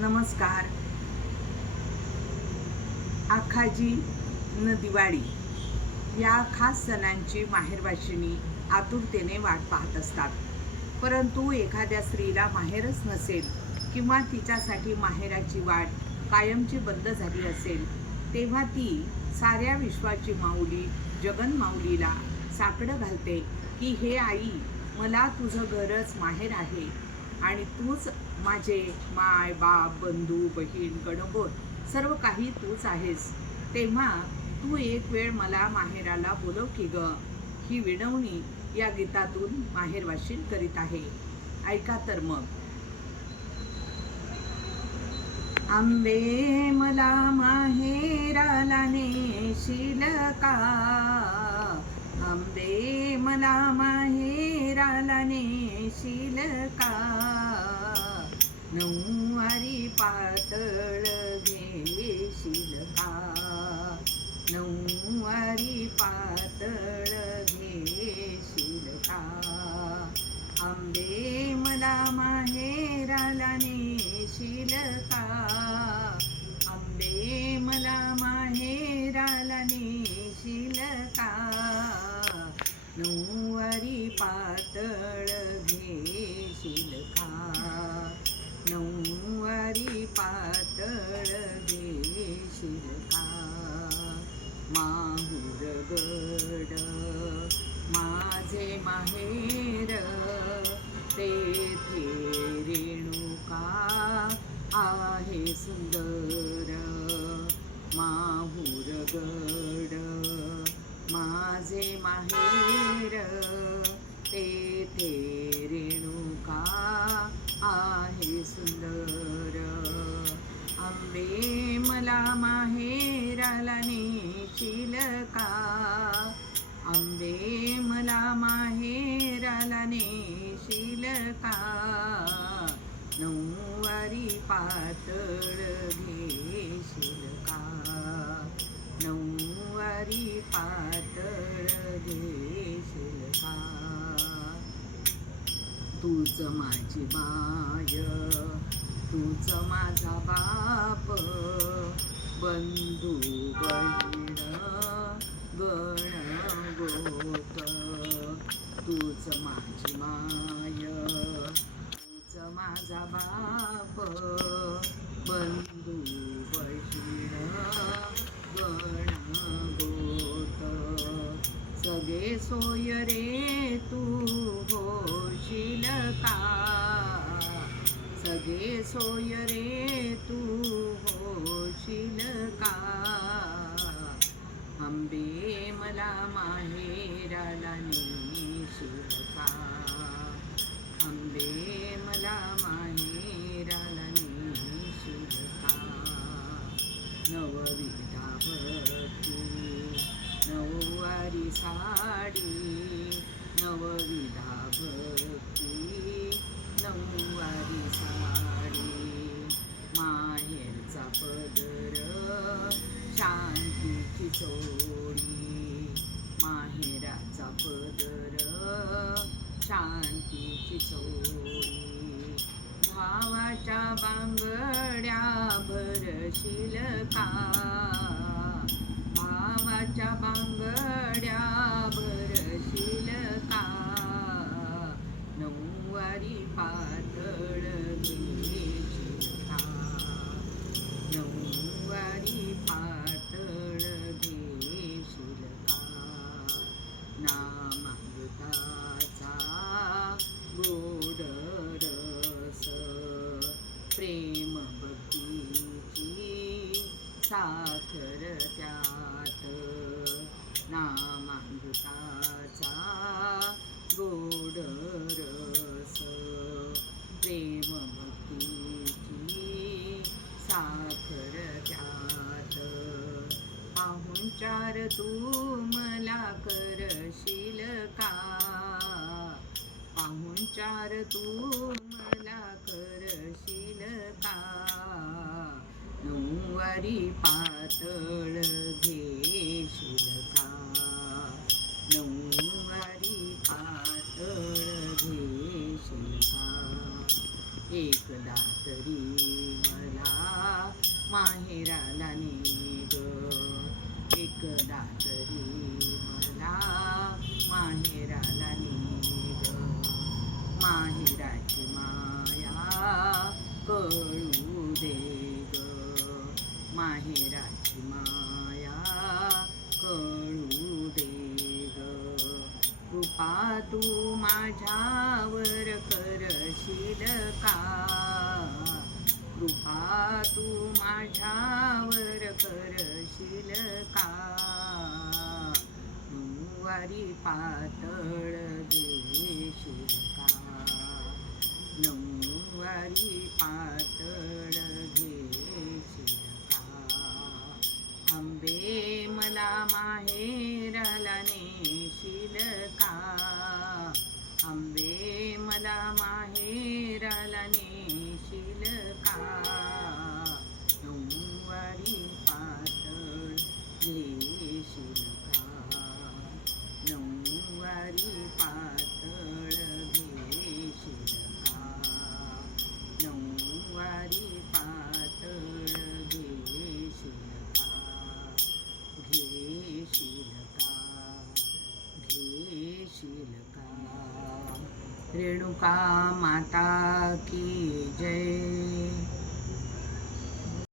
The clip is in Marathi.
नमस्कार. आखाजी न दिवाळी या खास सणांची माहेरवाशिणी आतुरतेने वाट पाहत असतात. परंतु एखाद्या स्त्रीला माहेरच नसेल किंवा तिच्यासाठी माहेराची वाट कायमची बंद झाली असेल, तेव्हा ती साऱ्या विश्वाची माऊली जगन्माऊलीला साकडं घालते की हे आई, मला तुझं घरच माहेर आहे आणि तूच माझे माय बाप बंधू बहीण गणगोत सर्व काही तूच आहेस. तेव्हा तू एक वेळ मला माहेराला बोलव की ग. ही विनवणी या गीतातून माहेरवाशीण करीत आहे. ऐका तर मग. आंबे मला माहेराला नेशील का? आंबे मला माहेराला नेशील का? नऊवारी पातळ घेशील का? नऊवारी पातळ घेशील का? आंबे मला माहेराला नेशील का? आंबे मला माहेराला नेशील का? नऊवारी पातळ घेशील का? नऊवारी पातळ घेशील का? माहुरगड माझे माहेर, तेथे रेणुका आहे सुंदर. माहुरगड माझे माहेर, तेथे रेणुका आहे सुंदर. आंबे मला माहेराला नेशील का? आंबे मला माहेराला नेशील का? नऊवारी पातळ घेशील का? नऊवारी पातळ घेशील का? तूच माझी माय, तूच माझा बाप, बंधू बहीण गणगोत. तूच माझी माय, तूच माझा बाप, बंधू बहीण गणगोत. सगळे सोय रे तू होशील का? सगळे सोय रे तू होशील का? आंबे मला माहेराला नेशील का? आंबे मला माहेराला नेशील का? नवविधा भक्ती नऊवारी साडी, नवविधा भक्ती नऊवारी साडी. माहेरचा पदर शांतीची चोळी, माहेराचा पदर शांतीची चोळी. भावाच्या बांगड्या भरशील का? भावाच्या बांगड्या भरशील का? नऊवारी पातळ घेशील का? नऊवारी पातळ घेशील का? नामामृताचा गोड रस, प्रेम भक्तीची साखर त्यात. नामामृताचा गोड रस, प्रेम भक्तीची साखर त्यात. पाहुणचार तू मला करशील का? पाहुणचार तू मला करशील का? नऊवारी पातळ घेशील का? नऊवारी पातळ घेशील का? एकदा तरी मला माहेराला नेग, एकदा तरी मला माहेराला नेग, माहेराची माया कळू दे ग, माहेराची माया कळू दे ग, कृपा तू माझ्यावर करशील का, कृपा तू माझ्यावर करशील का, नऊवारी पातळ घेशील का, नऊवारी पातळ घेशील का, आंबे मला माहेराला नेशील का, आंबे मला माहेराला नेशील का, नऊवारी पातळ घेशील का, नऊवारी पातळ घेशील का, नऊवारी पातळ घेशील का, घेशील का, घेशील का. रेणुका माता की जय.